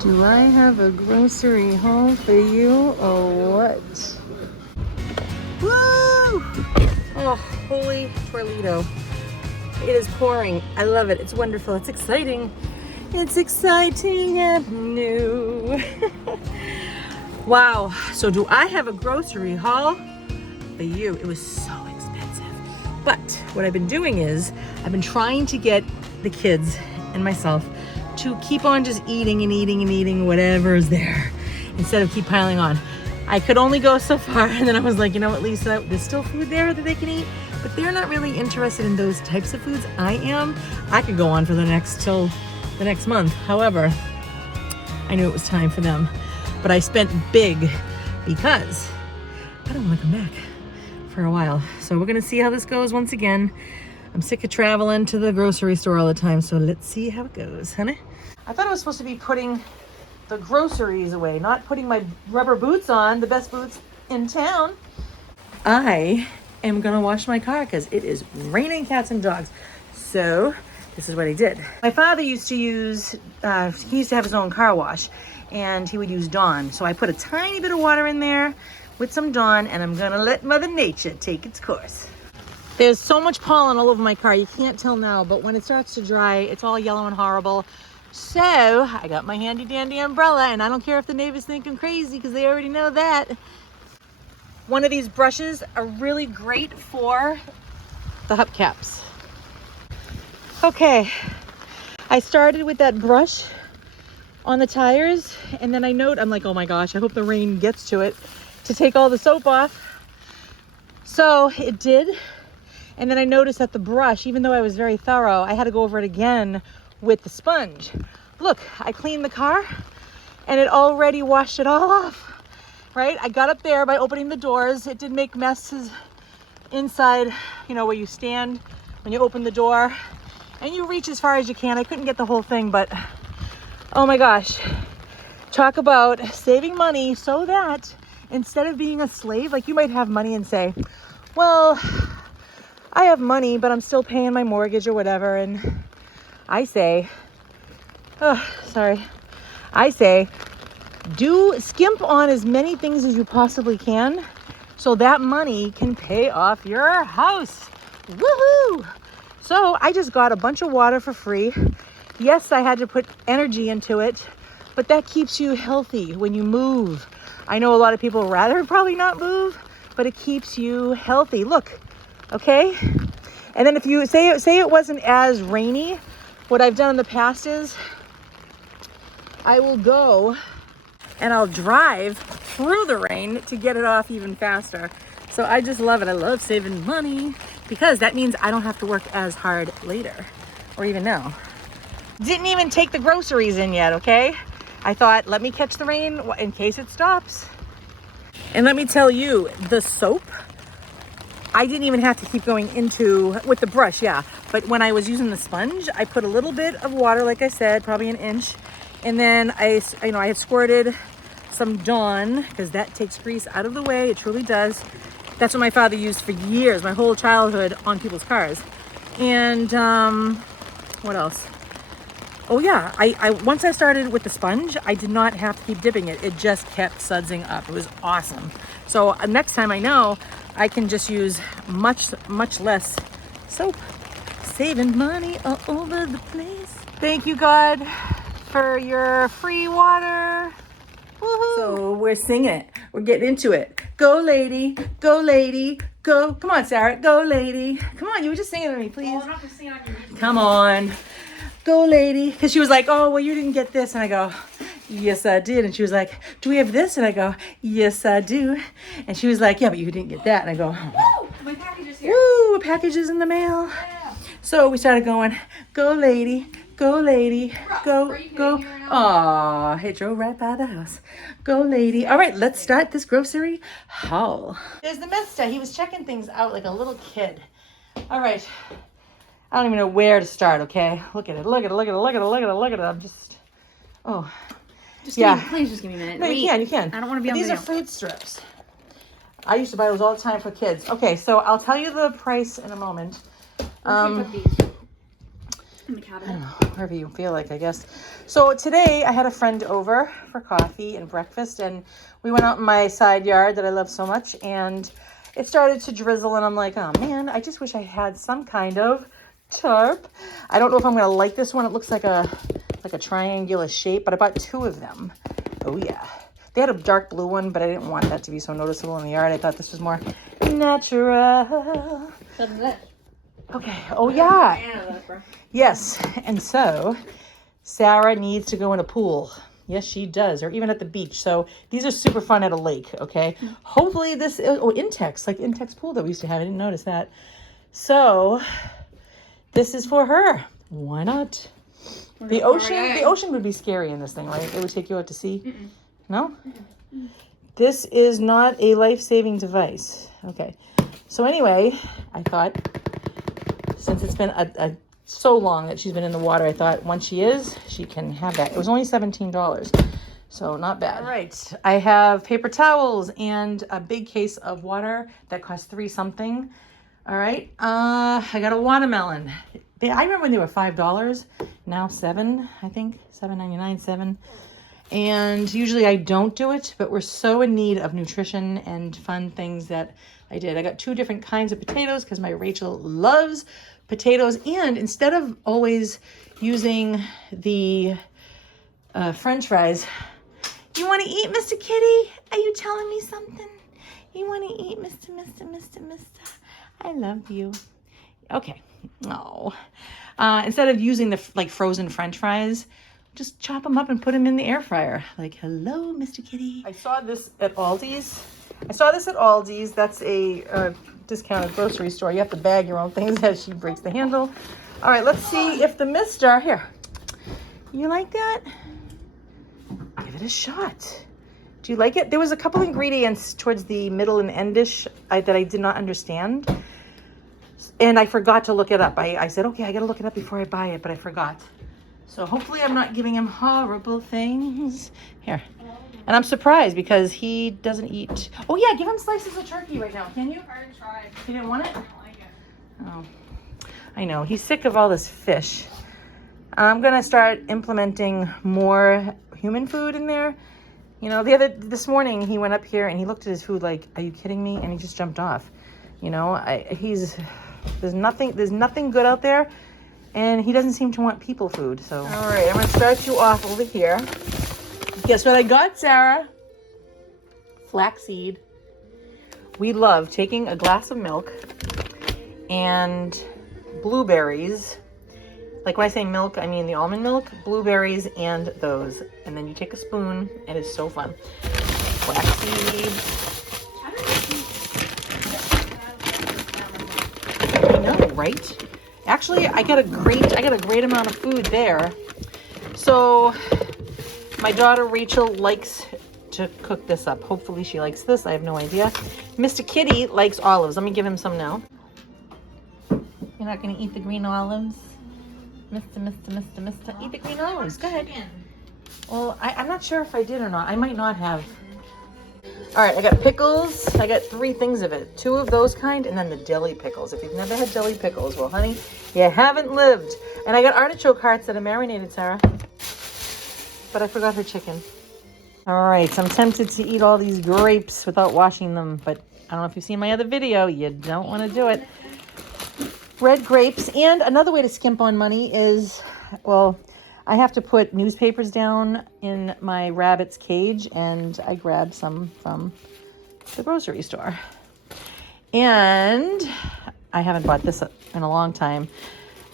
Do I have a grocery haul for you or what? Woo! Oh, holy Toledo. It is pouring. I love it. It's wonderful. It's exciting. It's exciting and new. Wow. So do I have a grocery haul for you? It was so expensive. But what I've been doing is I've been trying to get the kids and myself to keep on just eating and eating and eating whatever is there instead of keep piling on. I could only go so far, and then I was like, you know what, Lisa, there's still food there that they can eat, but they're not really interested in those types of foods. I am. I could go on for till the next month. However, I knew it was time for them, but I spent big because I don't want to come back for a while. So we're gonna see how this goes once again. I'm sick of traveling to the grocery store all the time, so let's see how it goes, honey. I thought I was supposed to be putting the groceries away, not putting my rubber boots on, the best boots in town. I am gonna wash my car because it is raining cats and dogs. So this is what I did. My father used to use, he used to have his own car wash, and he would use Dawn. So I put a tiny bit of water in there with some Dawn, and I'm gonna let Mother Nature take its course. There's so much pollen all over my car, you can't tell now, but when it starts to dry, it's all yellow and horrible. So I got my handy dandy umbrella, and I don't care if the neighbors think I'm crazy because they already know that. One of these brushes are really great for the hubcaps. Okay, I started with that brush on the tires, and then I'm like, oh my gosh, I hope the rain gets to it to take all the soap off. So it did. And then I noticed that the brush, even though I was very thorough, I had to go over it again with the sponge. Look, I cleaned the car and it already washed it all off, right? I got up there by opening the doors. It did make messes inside, you know, where you stand when you open the door and you reach as far as you can. I couldn't get the whole thing, but oh my gosh, talk about saving money so that instead of being a slave, like you might have money and say, well, I have money, but I'm still paying my mortgage or whatever. And I say, skimp on as many things as you possibly can so that money can pay off your house. Woohoo! So I just got a bunch of water for free. Yes, I had to put energy into it, but that keeps you healthy when you move. I know a lot of people rather probably not move, but it keeps you healthy. Look. Okay, and then if you say it wasn't as rainy, what I've done in the past is I will go and I'll drive through the rain to get it off even faster. So I just love it. I love saving money because that means I don't have to work as hard later or even now. Didn't even take the groceries in yet, okay? I thought, let me catch the rain in case it stops. And let me tell you, the soap, I didn't even have to keep going into with the brush, yeah. But when I was using the sponge, I put a little bit of water, like I said, probably an inch. And then I had squirted some Dawn because that takes grease out of the way. It truly does. That's what my father used for years, my whole childhood on people's cars. And what else? Oh yeah, I once I started with the sponge, I did not have to keep dipping it. It just kept sudsing up. It was awesome. So next time I know, I can just use much less soap. Saving money all over the place. Thank you, God, for your free water. Woohoo! So we're singing it. We're getting into it. Go, lady. Go, lady. Go. Come on, Sarah. Go, lady. Come on. You were just singing with me, please. Oh, I'm not going to sing on your YouTube. Come on. Go, lady. Because she was like, oh, well, you didn't get this. And I go, yes, I did. And she was like, do we have this? And I go, yes, I do. And she was like, yeah, but you didn't get that. And I go, woo! My package is here. Woo! A package is in the mail. Yeah. So we started going, go, lady. Go, lady. Go, go. Aw, it drove right by the house. Go, lady. All right, let's start this grocery haul. There's the mister. He was checking things out like a little kid. All right. I don't even know where to start, okay? Look at it. Look at it. Look at it. Look at it. Look at it. Look at it. I'm just, oh. Please just give me a minute. No, you can. I don't want to be on These video. are food strips. I used to buy those all the time for kids. Okay, so I'll tell you the price in a moment. In the I cabinet. don't know, wherever you feel like, I guess. So today I had a friend over for coffee and breakfast, and we went out in my side yard that I love so much, and it started to drizzle, and I'm like, oh man, I just wish I had some kind of tarp. I don't know if I'm gonna like this one. It looks like a triangular shape, but I bought 2 of them. Oh yeah. They had a dark blue one, but I didn't want that to be so noticeable in the yard. I thought this was more natural. What's this? Okay. Oh yeah. Yes. And so Sarah needs to go in a pool. Yes, she does. Or even at the beach. So these are super fun at a lake. Okay. Hopefully this, Intex, like the Intex pool that we used to have. I didn't notice that. So this is for her. Why not? The ocean would be scary in this thing, right? It would take you out to sea. Mm-mm. No? This is not a life-saving device. Okay. So anyway, I thought, since it's been so long that she's been in the water, I thought once she can have that. It was only $17. So not bad. All right. I have paper towels and a big case of water that cost $3 something. All right. I got a watermelon. I remember when they were $5. Now $7, I think. $7.99, $7. And usually I don't do it, but we're so in need of nutrition and fun things that I did. I got 2 different kinds of potatoes because my Rachel loves potatoes. And instead of always using the French fries, you want to eat, Mr. Kitty? Are you telling me something? You want to eat, Mr. I love you. Okay. No. Instead of using the frozen French fries, just chop them up and put them in the air fryer. Like, hello, Mr. Kitty. I saw this at Aldi's. That's a discounted grocery store. You have to bag your own things as she breaks the handle. All right, let's see if the mister, here. You like that? Give it a shot. Do you like it? There was a couple ingredients towards the middle and endish that I did not understand. And I forgot to look it up. I said, okay, I got to look it up before I buy it, but I forgot. So hopefully I'm not giving him horrible things. Here. And I'm surprised because he doesn't eat. Oh, yeah, give him slices of turkey right now. Can you? I already tried. You didn't want it? I don't like it. Oh, I know. He's sick of all this fish. I'm going to start implementing more human food in there. You know, this morning he went up here and he looked at his food like, are you kidding me? And he just jumped off. You know, there's nothing good out there. And he doesn't seem to want people food, so. All right, I'm gonna start you off over here. Guess what I got, Sarah? Flaxseed. We love taking a glass of milk and blueberries. Like when I say milk, I mean the almond milk, blueberries, and those. And then you take a spoon, and it's so fun. Flax seeds. I know, right? Actually, I got a great amount of food there. So my daughter Rachel likes to cook this up. Hopefully she likes this. I have no idea. Mr. Kitty likes olives. Let me give him some now. You're not going to eat the green olives? Mister. Eat the green olives. Go ahead. Well, I'm not sure if I did or not. I might not have. All right, I got pickles. I got 3 things of it. 2 of those kind, and then the deli pickles. If you've never had deli pickles, well, honey, you haven't lived. And I got artichoke hearts that are marinated, Sarah. But I forgot her chicken. All right, so I'm tempted to eat all these grapes without washing them. But I don't know if you've seen my other video. You don't want to do it. Red grapes. And another way to skimp on money is, well, I have to put newspapers down in my rabbit's cage, and I grabbed some from the grocery store. And I haven't bought this in a long time.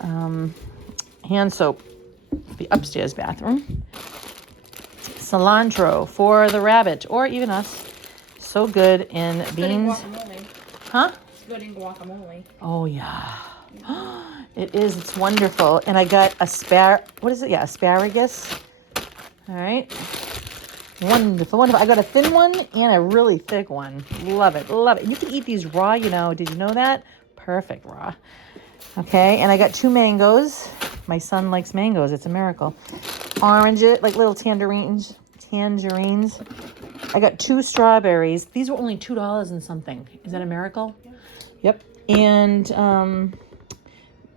Hand soap for the upstairs bathroom. Cilantro for the rabbit, or even us. So good in beans. Huh? It's good in guacamole. Oh, yeah. It is. It's wonderful. And I got asparagus. All right. Wonderful. I got a thin one and a really thick one. Love it. You can eat these raw, you know. Did you know that? Perfect raw. Okay. And I got 2 mangoes. My son likes mangoes. It's a miracle. Oranges, like little tangerines. I got 2 strawberries. These were only $2 and something. Is that a miracle? Yeah. Yep. And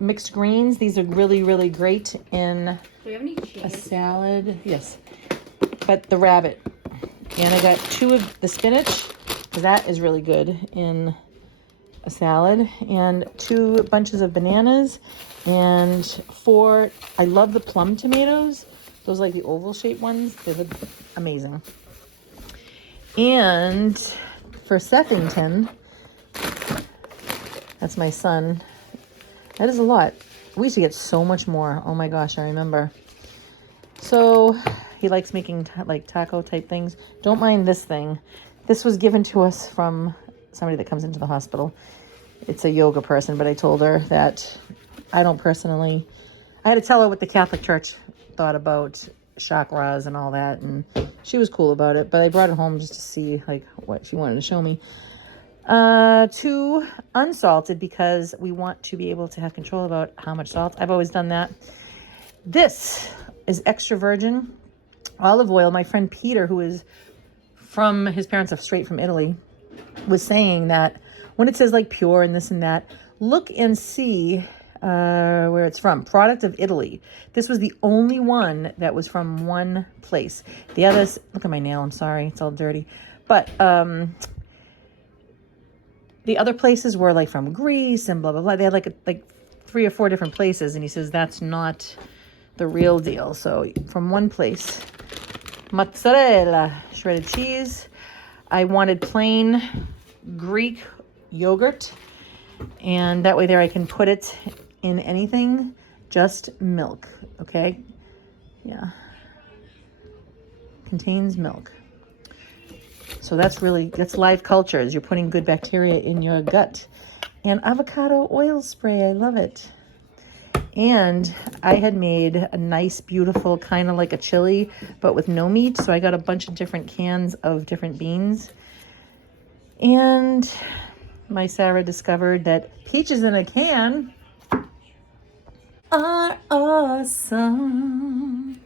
mixed greens. These are really, really great in Do we have any a cheese? salad. Yes. But the rabbit. And I got 2 of the spinach, because that is really good in a salad. And 2 bunches of bananas. And 4, I love the plum tomatoes. Those like the oval shaped ones. They're amazing. And for Sethington, that's my son. That is a lot. We used to get so much more. Oh my gosh, I remember. So he likes making like taco type things. Don't mind this thing. This was given to us from somebody that comes into the hospital. It's a yoga person, but I told her that I don't personally. I had to tell her what the Catholic Church thought about chakras and all that, and she was cool about it. But I brought it home just to see like what she wanted to show me. 2 unsalted, because we want to be able to have control about how much salt. I've always done that. This is extra virgin olive oil. My friend Peter, who is from, his parents are straight from Italy, was saying that when it says like pure and this and that, look and see where it's from. Product of Italy. This was the only one that was from one place. The others, look at my nail, I'm sorry, it's all dirty. But the other places were like from Greece and blah, blah, blah. They had like 3 or 4 different places. And he says, that's not the real deal. So from one place. Mozzarella, shredded cheese. I wanted plain Greek yogurt. And that way there I can put it in anything. Just milk. Okay? Yeah. Contains milk. So that's live cultures. You're putting good bacteria in your gut. And avocado oil spray. I love it. And I had made a nice, beautiful, kind of like a chili, but with no meat. So I got a bunch of different cans of different beans. And my Sarah discovered that peaches in a can are awesome.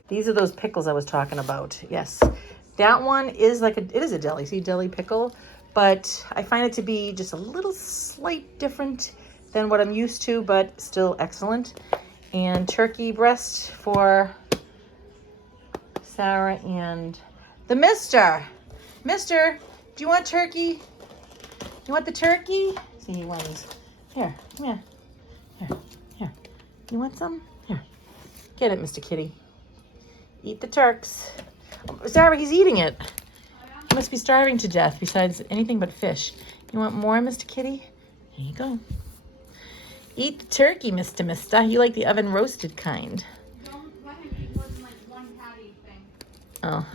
These are those pickles I was talking about. Yes. That one is it is a deli, see, deli pickle, but I find it to be just a little slight different than what I'm used to, but still excellent. And turkey breast for Sarah and the Mister. Mister, do you want turkey? You want the turkey? See, he wins. Here, come here. Here. You want some? Here. Get it, Mr. Kitty. Eat the turks. Sarah, he's eating it. He must be starving to death besides anything but fish. You want more, Mr. Kitty? Here you go. Eat the turkey, Mr. Mister. You like the oven roasted kind. Don't let him eat more than like 1 patty thing. Oh.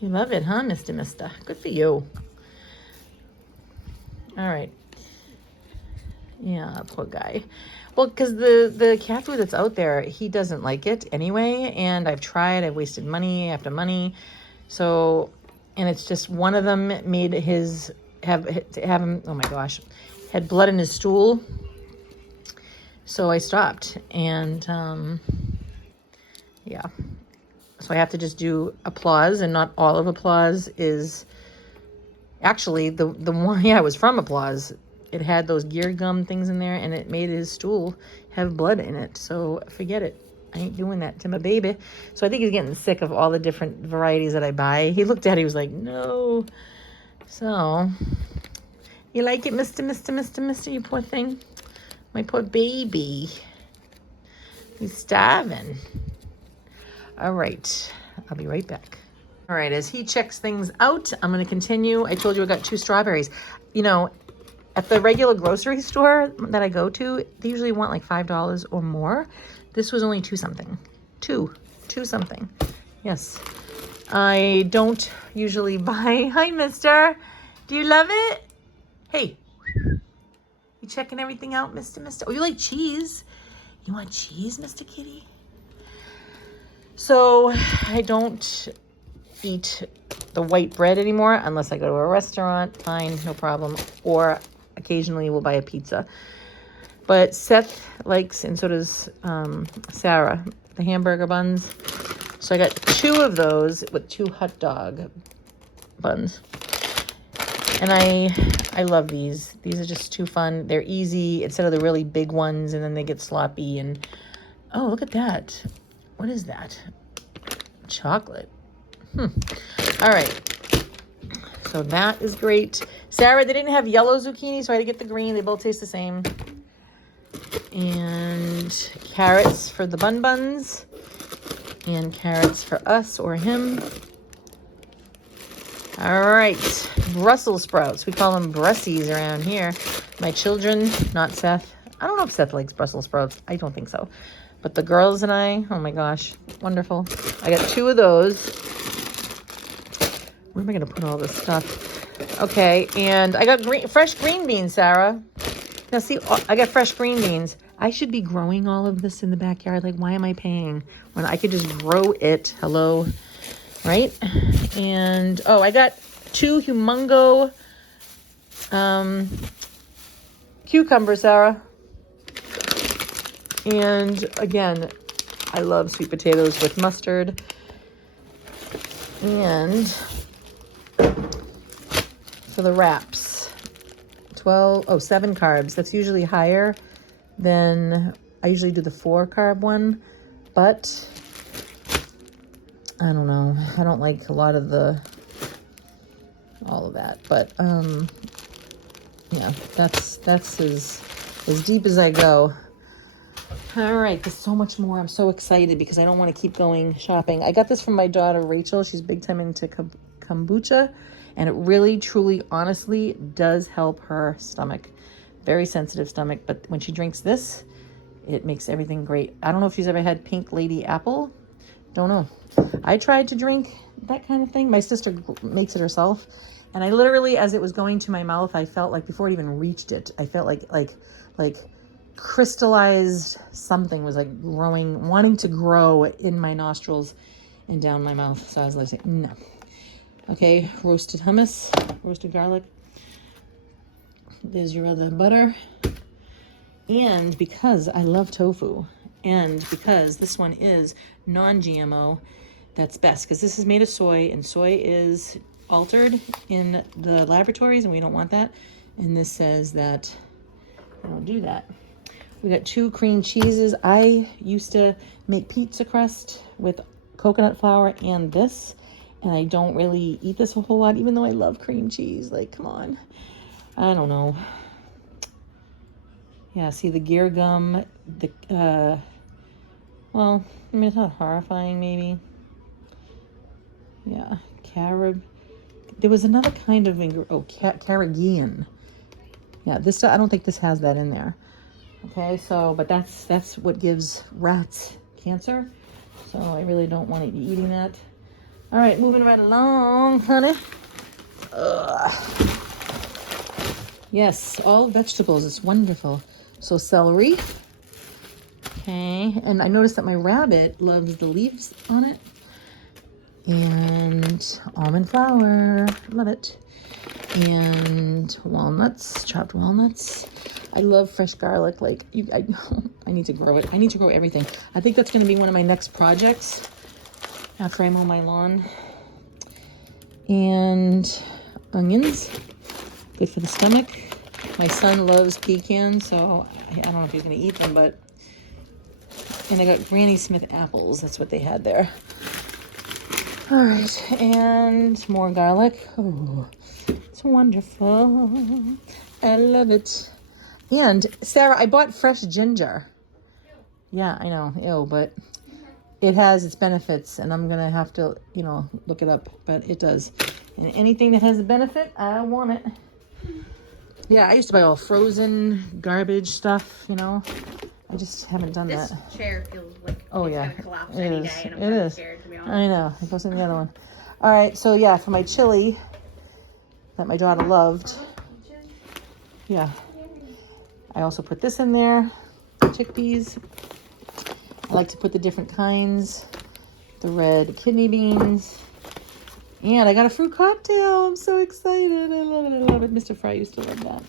You love it, huh, Mr. Mister? Good for you. All right. Yeah, poor guy. Well, because the cat food that's out there, he doesn't like it anyway. And I've tried. I've wasted money after money. So, and it's just one of them made his, have him, oh my gosh, had blood in his stool. So I stopped. And, yeah. So I have to just do applause, and not all of applause is actually the one, yeah, it was from applause. It had those gear gum things in there, and it made his stool have blood in it. So forget it. I ain't doing that to my baby. So I think he's getting sick of all the different varieties that I buy. He looked at it, he was like, no. So, you like it, Mister, you poor thing? My poor baby. He's starving. All right. I'll be right back. All right. As he checks things out, I'm going to continue. I told you I got 2 strawberries. You know, at the regular grocery store that I go to, they usually want like $5 or more. This was only 2 something. 2 something. Yes. I don't usually buy. Hi, Mister. Do you love it? Hey. You checking everything out, Mister? Oh, you like cheese? You want cheese, Mr. Kitty? So I don't eat the white bread anymore unless I go to a restaurant. Fine, no problem. Or occasionally we'll buy a pizza. But Seth likes, and so does Sarah, the hamburger buns. So I got 2 of those with 2 hot dog buns. And I love these. These are just too fun. They're easy instead of the really big ones, and then they get sloppy. And oh, look at that. What is that? Chocolate. All right. So that is great. Sarah, they didn't have yellow zucchini, so I had to get the green. They both taste the same. And carrots for the bun buns. And carrots for us or him. All right. Brussels sprouts. We call them Brussies around here. My children, not Seth. I don't know if Seth likes Brussels sprouts. I don't think so. But the girls and I, oh my gosh, wonderful. I got 2 of those. Where am I going to put all this stuff? Okay, and I got fresh green beans, Sarah. Now see, I got fresh green beans. I should be growing all of this in the backyard. Like, why am I paying when I could just grow it? Hello, right? And, oh, I got 2 humongo cucumbers, Sarah. And again, I love sweet potatoes with mustard. And for the wraps, 7 carbs. That's usually higher than, I usually do the 4 carb one, but I don't know. I don't like a lot of all of that, but yeah, that's as deep as I go. All right, there's so much more. I'm so excited because I don't want to keep going shopping. I got this from my daughter, Rachel. She's big time into kombucha, and it really, truly, honestly does help her stomach. Very sensitive stomach, but when she drinks this, it makes everything great. I don't know if she's ever had Pink Lady Apple. Don't know. I tried to drink that kind of thing. My sister makes it herself, and I literally, as it was going to my mouth, I felt like before it even reached it, I felt like crystallized something was like growing, wanting to grow in my nostrils and down my mouth. So I was like, no. Okay, roasted hummus, roasted garlic. There's your other butter. And because I love tofu, and because this one is non-GMO, that's best, because this is made of soy, and soy is altered in the laboratories, and we don't want that. And this says that I don't do that. We got 2 cream cheeses. I used to make pizza crust with coconut flour and this, and I don't really eat this a whole lot, even though I love cream cheese. Like, come on. I don't know. Yeah, see the gear gum, well, I mean, it's not horrifying, maybe. Yeah, carob. There was another kind of, carrageenan. Yeah, this, I don't think this has that in there. Okay, so, but that's what gives rats cancer. So I really don't want to be eating that. All right, moving right along, honey. Ugh. Yes, all vegetables. It's wonderful. So celery. Okay, and I noticed that my rabbit loves the leaves on it. And almond flour. Love it. And walnuts, chopped walnuts. I love fresh garlic. Like, I need to grow it. I need to grow everything. I think that's going to be one of my next projects after I mow my lawn. And onions, good for the stomach. My son loves pecans, so I don't know if he's going to eat them, but... And I got Granny Smith apples. That's what they had there. All right, and more garlic. Oh, it's wonderful. I love it. And Sarah, I bought fresh ginger. Yeah, I know, ew, but it has its benefits, and I'm gonna have to, look it up, but it does. And anything that has a benefit, I want it. Yeah, I used to buy all frozen garbage stuff, I just haven't done This that. chair feels like Oh, it's yeah. gonna collapse It any is. day, and I'm It kind of is. scared, to be honest. I know. It goes in the other one. All right, so yeah, for my chili that my daughter loved. Yeah. I also put this in there, chickpeas. I like to put the different kinds, the red kidney beans. And I got a fruit cocktail. I'm so excited. I love it. I love it. Mr. Fry used to love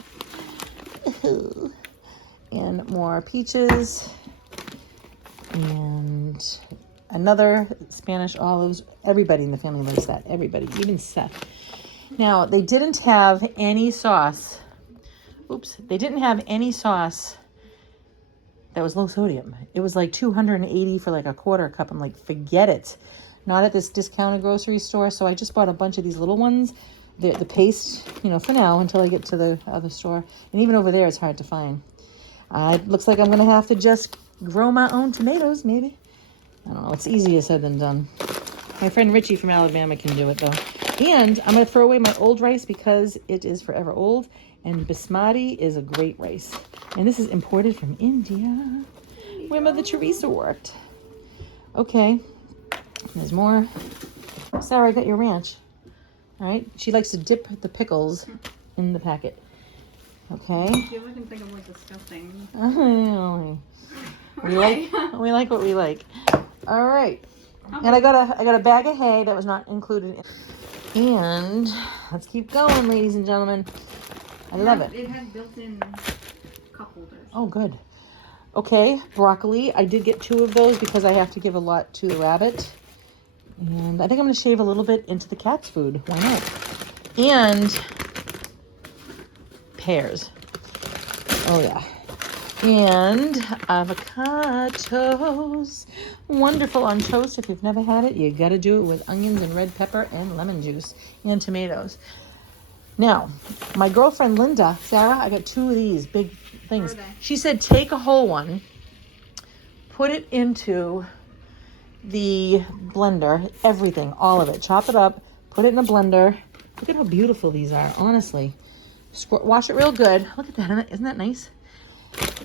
that. And more peaches. And another Spanish olives. Everybody in the family loves that. Everybody, even Seth. Now, they didn't have any sauce. Oops. They didn't have any sauce that was low sodium. It was like $280 for like a quarter cup. I'm like, forget it. Not at this discounted grocery store. So I just bought a bunch of these little ones. The paste, you know, for now until I get to the other store. And even over there, it's hard to find. It looks like I'm going to have to just grow my own tomatoes, maybe. I don't know. It's easier said than done. My friend Richie from Alabama can do it, though. And I'm going to throw away my old rice because it is forever old. And basmati is a great rice. And this is imported from India, where Mother Teresa worked. Okay. There's more. Sarah, I got your ranch. All right. She likes to dip the pickles in the packet. Okay. You can think of what's disgusting. We like what we like. All right. Okay. And I got a bag of hay that was not included. And let's keep going, ladies and gentlemen. I love it. It has built-in cup holders. Oh, good. Okay, broccoli. I did get 2 of those because I have to give a lot to the rabbit. And I think I'm going to shave a little bit into the cat's food. Why not? And pears. Oh, yeah. And avocados. Wonderful on toast. If you've never had it, you got to do it with onions and red pepper and lemon juice and tomatoes. Now, my girlfriend Linda, Sarah, I got 2 of these big things. She said take a whole one, put it into the blender, everything, all of it. Chop it up, put it in a blender. Look at how beautiful these are, honestly. Wash it real good. Look at that. Isn't that nice?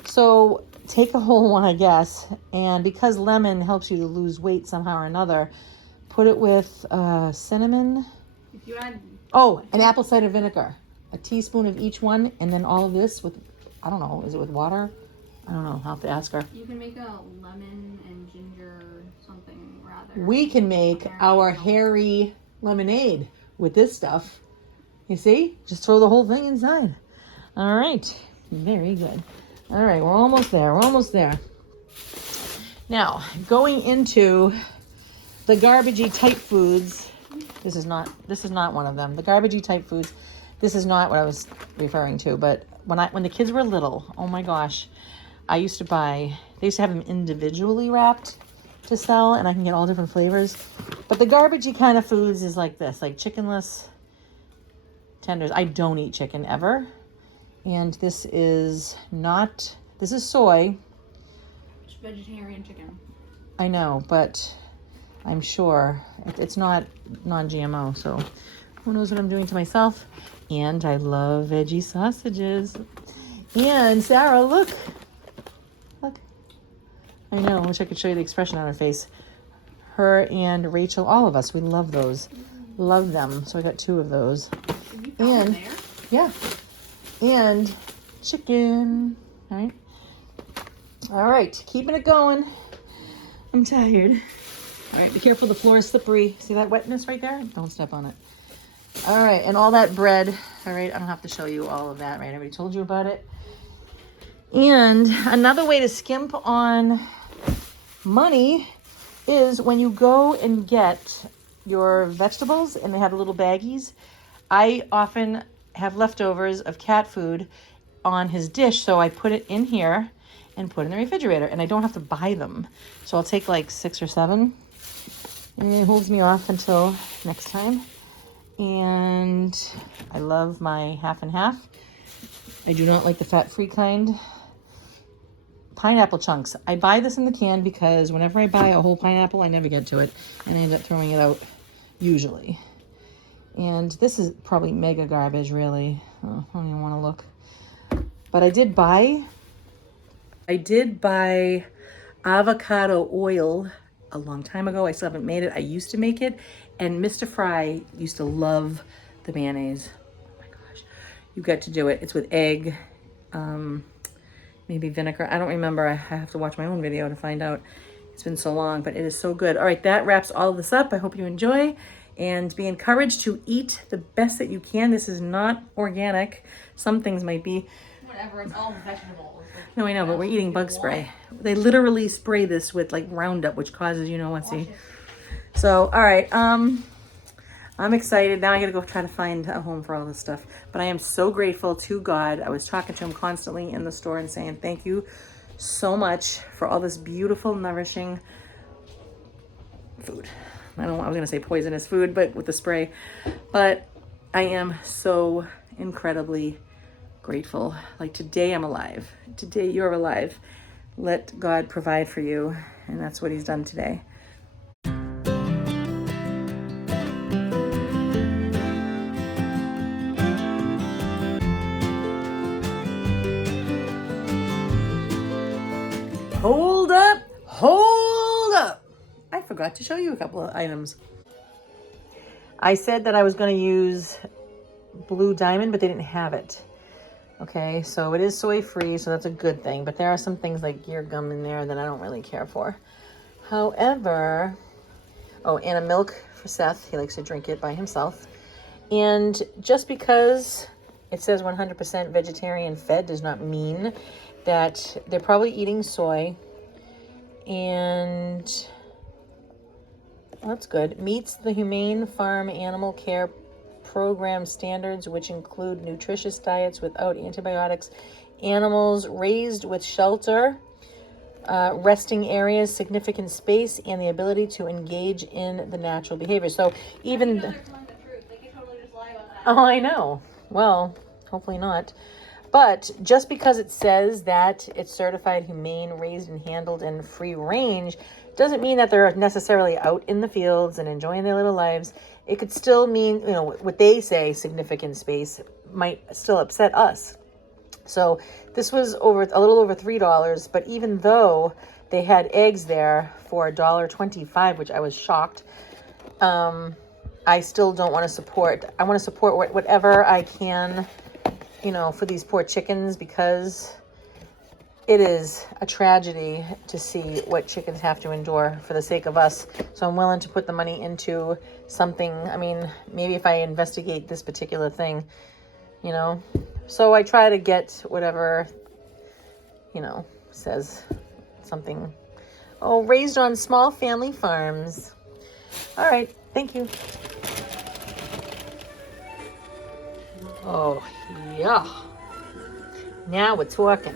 So take a whole one, I guess. And because lemon helps you to lose weight somehow or another, put it with cinnamon. If you add... Oh, an apple cider vinegar. A teaspoon of each one. And then all of this with, I don't know, is it with water? I don't know. I'll have to ask her. You can make a lemon and ginger something rather. We can make our hairy lemonade with this stuff. You see? Just throw the whole thing inside. All right. Very good. All right. We're almost there. We're almost there. Now, going into the garbagey type foods. This is not one of them. The garbagey type foods. This is not what I was referring to. But when the kids were little, oh my gosh, I used to buy. They used to have them individually wrapped to sell, and I can get all different flavors. But the garbagey kind of foods is like this, like chickenless tenders. I don't eat chicken ever, and this is not. This is soy. It's vegetarian chicken. I know, but I'm sure it's not non-GMO, so who knows what I'm doing to myself. And I love veggie sausages. And Sarah, look. I know, I wish I could show you the expression on her face. Her and Rachel, all of us, we love those. Love them. So I got 2 of those. And yeah. And chicken. All right, keeping it going. I'm tired. All right, be careful, the floor is slippery. See that wetness right there? Don't step on it. All right, and all that bread. All right, I don't have to show you all of that, right? I already told you about it. And another way to skimp on money is when you go and get your vegetables and they have little baggies. I often have leftovers of cat food on his dish, so I put it in here and put it in the refrigerator, and I don't have to buy them. So I'll take like 6 or 7, and it holds me off until next time. And I love my half and half. I do not like the fat-free kind. Pineapple chunks. I buy this in the can because whenever I buy a whole pineapple, I never get to it, and I end up throwing it out usually. And this is probably mega garbage, really. Oh, I don't even want to look. But I did buy avocado oil a long time ago. I still haven't made it. I used to make it, and Mr. Fry used to love the mayonnaise. Oh my gosh, you got to do it. It's with egg, maybe vinegar. I don't remember. I have to watch my own video to find out. It's been so long, but it is so good. All right, that wraps all of this up. I hope you enjoy and be encouraged to eat the best that you can. This is not organic. Some things might be. Whatever, it's all vegetables. No, I know, but we're eating bug spray. They literally spray this with like Roundup, which causes, you know what, see. So, all right, I'm I'm excited. Now I got to go try to find a home for all this stuff. But I am so grateful to God. I was talking to him constantly in the store and saying, thank you so much for all this beautiful, nourishing food. I was going to say poisonous food, but with the spray. But I am so incredibly grateful. Like today I'm alive. Today you're alive. Let God provide for you. And that's what he's done today. Hold up, hold up. I forgot to show you a couple of items. I said that I was going to use Blue Diamond, but they didn't have it. Okay, so it is soy free, so that's a good thing. But there are some things like gear gum in there that I don't really care for. However, oh, and a milk for Seth. He likes to drink it by himself. And just because it says 100% vegetarian fed does not mean that they're probably eating soy. And well, that's good. Meets the Humane Farm Animal Care Program standards, which include nutritious diets without antibiotics, animals raised with shelter, resting areas, significant space, and the ability to engage in the natural behavior. So even... Oh, I know. Well, hopefully not. But just because it says that it's certified humane, raised and handled in free range, doesn't mean that they're necessarily out in the fields and enjoying their little lives. It could still mean, you know, what they say significant space might still upset us. So this was a little over $3, but even though they had eggs there for $1.25, which I was shocked, I still don't want to support. I want to support whatever I can, you know, for these poor chickens, because it is a tragedy to see what chickens have to endure for the sake of us. So I'm willing to put the money into something. I mean, maybe if I investigate this particular thing, you know. So I try to get whatever, you know, says something. Oh, raised on small family farms. All right. Thank you. Oh, yeah. Now we're talking.